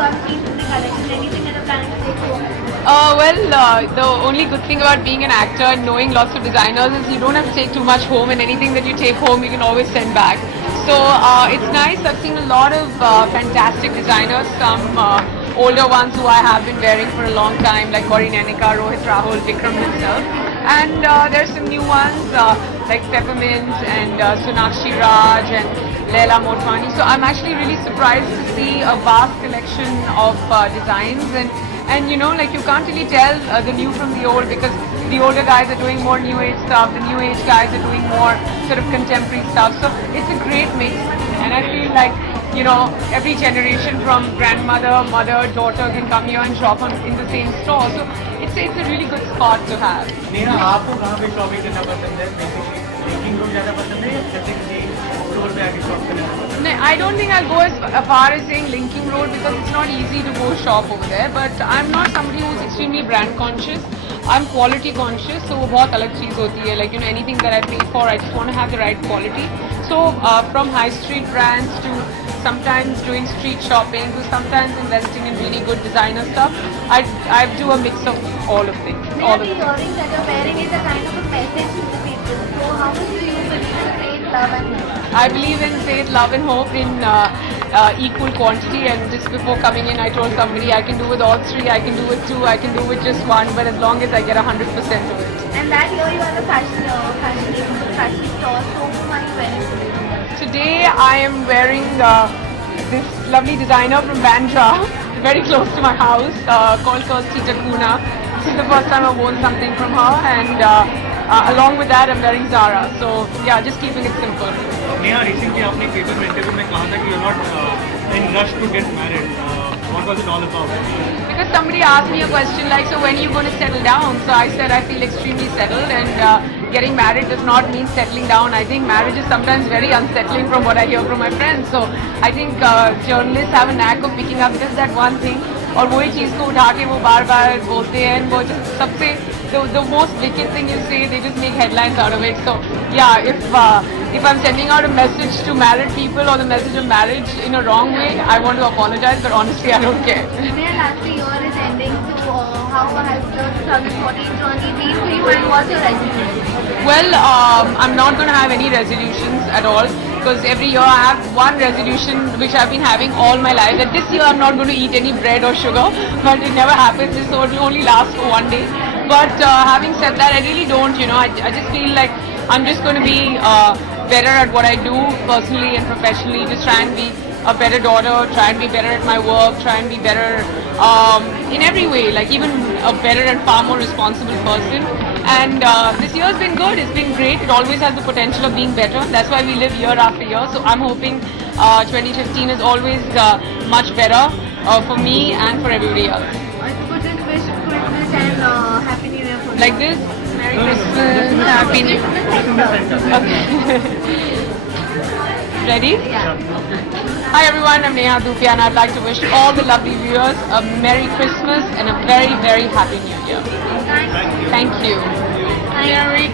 haven't seen from the collection? Anything that are planning to take home? The only good thing about being an actor and knowing lots of designers is you don't have to take too much home, and anything that you take home you can always send back. So it's nice. I've seen a lot of fantastic designers, some older ones who I have been wearing for a long time, like Gauri Nanika, Rohit Rahul, Vikram himself. And there's some new ones like Peppermint and Sonakshi Raj and Leila Motwani. So I'm actually really surprised to see a vast collection of designs, and you know, like you can't really tell the new from the old, because the older guys are doing more new age stuff, the new age guys are doing more sort of contemporary stuff. So it's a great mix, and I feel like, you know, every generation from grandmother, mother, daughter can come here and shop in the same store. So it's a really good spot to have. Neha, आपको कहाँ पे shopping करना पसंद है? Basically linking road ज़्यादा पसंद है या जैसे किसी स्टोर पे आके शॉप करना पसंद है? No, I don't think I'll go as far as saying Linking Road, because it's not easy to go shop over there. But I'm not somebody who's extremely brand conscious. I'm quality conscious, so वो बहुत अलग चीज़ होती है. Like, you know, anything that I pay for, I just want to have the right quality. So from high street brands to sometimes doing street shopping to sometimes investing in really good designer stuff, I do a mix of all of things. Neha, the earrings that you're wearing is a kind of a message to the people. So how much do you believe in faith, love and hope? I believe in faith, love and hope in equal quantity, and just before coming in I told somebody I can do with all three, I can do with two, I can do with just one, but as long as I get 100% of it. And that year you are the fashion store. So whom are you wearing today? Today I am wearing this lovely designer from Bandra, very close to my house, called Kirsty Takuna. This is the first time I've worn something from her, and along with that I'm wearing Zara. So yeah, just keeping it simple. Neha, recently आपने एक paper में interview में कहा था कि you're not in rush to get married. What was it all about? Because somebody asked me a question like, so when are you going to settle down? So I said I feel extremely settled, and getting married does not mean settling down. I think marriage is sometimes very unsettling from what I hear from my friends. So I think journalists have a knack of picking up just that one thing, और वही चीज़ को उठा के वो बार बार बोलते हैं, वो just सबसे the most wicked thing you say, they just make headlines out of it. So yeah, if I'm sending out a message to married people or the message of marriage in a wrong way, I want to apologize, but honestly I don't care. Neha, last year is ending, so how has the 2014 journey been for you, and what's your resolution? Well, I'm not going to have any resolutions at all, because every year I have one resolution which I've been having all my life, that this year I'm not going to eat any bread or sugar, but it never happens, so it will only last for one day. But having said that, I really don't, you know, I just feel like I'm just going to be better at what I do personally and professionally, just try and be a better daughter, try and be better at my work, try and be better in every way, like even a better and far more responsible person. And this year's been good, it's been great, it always has the potential of being better. That's why we live year after year. So I'm hoping 2015 is always much better for me and for everybody else. If you could just wish Christmas and Happy New Year for Like this? Merry Christmas, Happy New Year. Okay. Ready? Yeah. Hi everyone, I'm Neha Dhupia, and I'd like to wish all the lovely viewers a Merry Christmas and a very, very Happy New Year. Thank you. Thank you. Merry